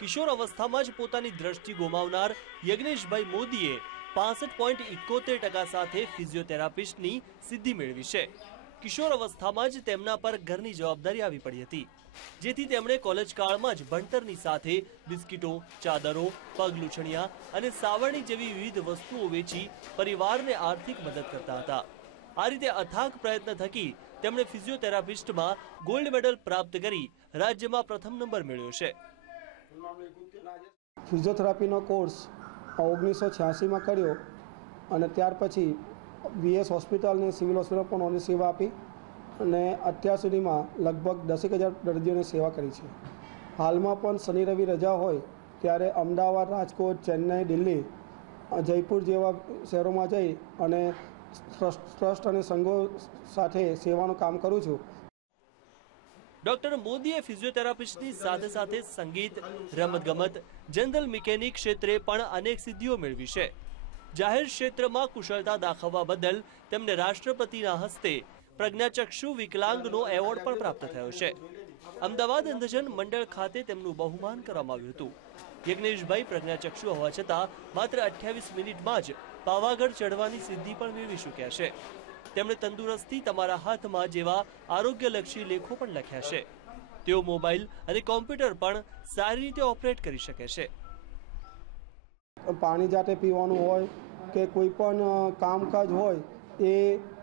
કિશોર અવસ્થામાં જ પોતાની દ્રષ્ટિ ગુમાવનાર યજ્ઞેશભાઈ મોદીએ પાસઠ પોઈન્ટ ઇકોતેર ટકા સાથે ફિઝિયોથેરાપિસ્ટની સિદ્ધિ મેળવી છે. કિશોર અવસ્થામાં જ તેમના પર ઘરની જવાબદારી આવી પડી હતી, જેથી તેમણે કોલેજ કાળમાં જ ભણતરની સાથે બિસ્કિટો, ચાદરો, પગલુછણિયા અને સાવરણી જેવી વિવિધ વસ્તુઓ વેચી પરિવારને આર્થિક મદદ કરતા હતા. આ રીતે અથાગ પ્રયત્ન થકી તેમણે ફિઝિયોથેરાપિસ્ટમાં ગોલ્ડ મેડલ પ્રાપ્ત કરી રાજ્યમાં પ્રથમ નંબર મેળવ્યો છે. ફિઝિયોથેરાપીનો કોર્સ ઓગણીસો છ્યાસીમાં કર્યો અને ત્યાર પછી વીએસ હોસ્પિટલને સિવિલ હોસ્પિટલ પણ ઓની સેવા આપી અને અત્યાર સુધીમાં લગભગ દસેક હજાર દર્દીઓની સેવા કરી છે. હાલમાં પણ શનિ રવિ રજા હોય ત્યારે અમદાવાદ, રાજકોટ, ચેન્નઈ, દિલ્હી, જયપુર જેવા શહેરોમાં જઈ અને ટ્રસ્ટ અને સંઘો સાથે સેવાનું કામ કરું છું. ડોક્ટર મોદીએ ફિઝિયોથેરાપિસ્ટની સાથે સાથે સંગીત, રમતગમત, જનરલ મિકેનિક ક્ષેત્રે પણ અનેક સિદ્ધિઓ મેળવી છે. જાહેર ક્ષેત્રમાં કુશળતા દાખવવા બદલ તેમને રાષ્ટ્રપતિના હસ્તે પ્રજ્ઞાચક્ષુ વિકલાંગનો એવોર્ડ પણ પ્રાપ્ત થયો છે. અમદાવાદ અંધજન મંડળ ખાતે તેમનું બહુમાન કરવામાં આવ્યું હતું. યજ્ઞેશભાઈ પ્રજ્ઞાચક્ષુ હોવા છતાં માત્ર અઠ્યાવીસ મિનિટમાં જ પાવાગઢ ચડવાની સિદ્ધિ પણ મેળવી ચૂક્યા છે. તેમણે તંદુરસ્તી તમારા હાથમાં જેવા આરોગ્યલક્ષી લેખો પણ લખ્યા છે. તેઓ મોબાઈલ અને કોમ્પ્યુટર પણ સારી રીતે ઓપરેટ કરી શકે છે. પાણી જાતે પીવાનું હોય કે કોઈ પણ કામકાજ હોય એ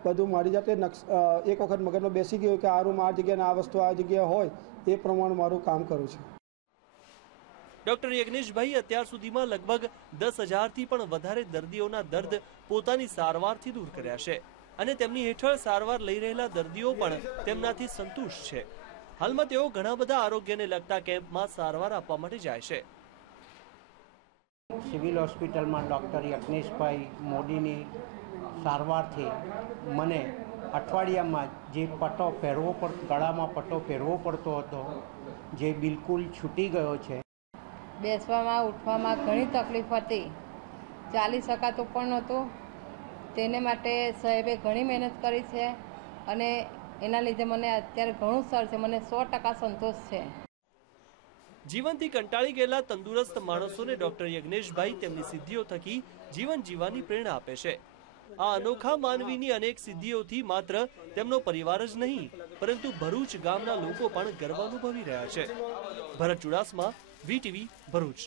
બધું મારી જાતે એક વખત મગજમાં બેસી ગયું કે આ રૂમ આ જગ્યાને આ વસ્તુ આ જગ્યા હોય એ પ્રમાણે મારું કામ કરું છું. ડોક્ટર યજ્ઞેશભાઈ અત્યાર સુધીમાં લગભગ દસ હજારથી પણ વધારે દર્દીઓના દર્દ પોતાની સારવારથી દૂર કર્યા છે. અને તેમની હેઠળ સારવાર લઈ રહેલા દર્દીઓ પણ તેમનાથી સંતુષ્ટ છે. હાલમાં તેઓ ઘણા બધા આરોગ્યને લગતા કેમ્પમાં સારવાર આપવા માટે જાય છે. સિવિલ હોસ્પિટલમાં ડૉક્ટર યજ્ઞેશભાઈ મોદીની સારવારથી મને અઠવાડિયામાં જે પટ્ટો પહેરવો પડ ગળામાં પટ્ટો પહેરવો પડતો હતો જે બિલકુલ છૂટી ગયો છે. બેસવામાં ઉઠવામાં ઘણી તકલીફ હતી. ચાલી શકાતો પણ નહોતું. તેને માટે સાહેબે ઘણી મહેનત કરી છે અને એના લીધે મને અત્યારે ઘણું સર છે, મને સો ટકા સંતોષ છે. જીવનથી કંટાળી ગયેલા તંદુરસ્ત માણસોને ડોક્ટર યજ્ઞેશભાઈ તેમની સિદ્ધિઓ થકી જીવન જીવવાની પ્રેરણા આપે છે. આ અનોખા માનવીની અનેક સિદ્ધિઓથી માત્ર તેમનો પરિવાર જ નહીં, પરંતુ ભરૂચ ગામના લોકો પણ ગર્વ અનુભવી રહ્યા છે. ભરત ચુડાસમા વીટીવી ભરૂચ.